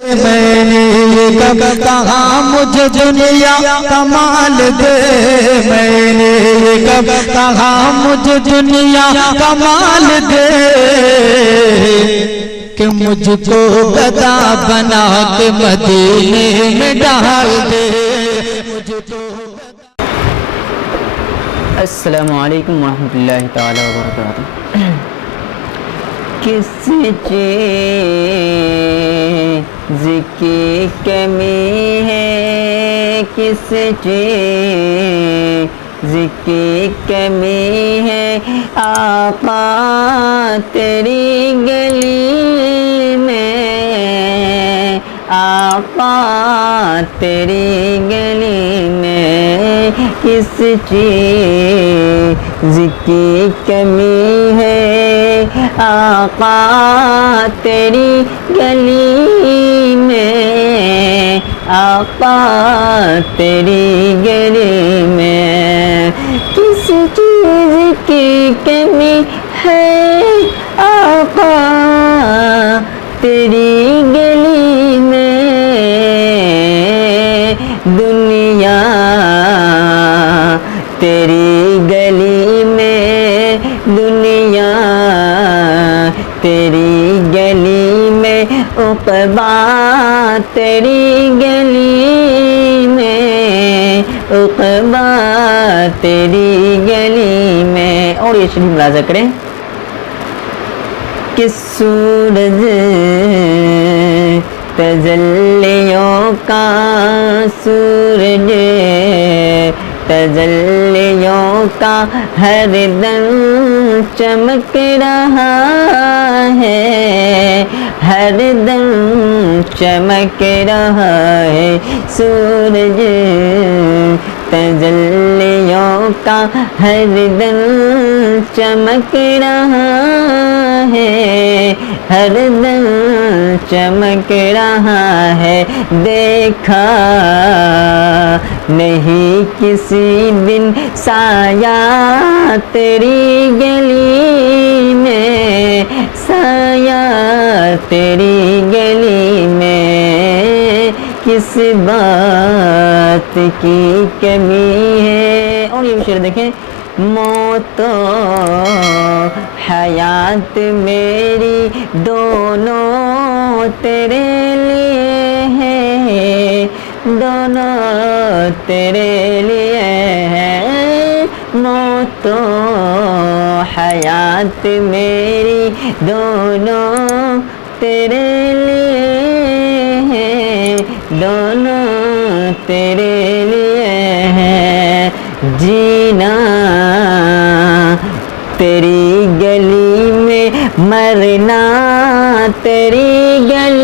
میں نے یہ کب کہا مجھے دنیا کمال دے، میں نے یہ کب کہا مجھے دنیا کمال دے، کہ مجھ کو گدا بنا کے مدینے میں ڈال دے۔ السلام علیکم ورحمۃ اللہ تعالی وبرکاتہ۔ کس چیز کی کمی ہے، کس چیز کی کمی ہے، آقا تیری گلی میں، آقا تیری گلی میں کس چیز کی کمی ہے، آقا تیری گلی میں، آقا تیری گلی میں کس چیز کی کمی ہے، آقا تیری گلی میں، دنیا تیری گلی میں، دنیا تیری گلی میں، عقبہ تیری گلی میں، عقبہ تیری گلی میں۔ اور یہ شریف ملاحظہ کریں کہ سورج تجلیوں کا، سورج تجلیوں کا ہر دم چمک رہا ہے، ہر دم چمک رہا ہے، سورج تجلیوں کا ہر دم چمک رہا ہے، ہر دم چمک رہا ہے، دیکھا نہیں کسی دن سایہ تیری گلی میں، سایہ تیری گلی میں کس بات کی کمی ہے۔ اور یہ شعر دیکھیں، موت و حیات میری دونوں تیرے لیے ہے، دونوں تیرے لیے ہے، موت و حیات میری دونوں تیرے لیے ہے، دونوں تیرے لیے ہے، جینا تیری گلی میں، مرنا تیری گلی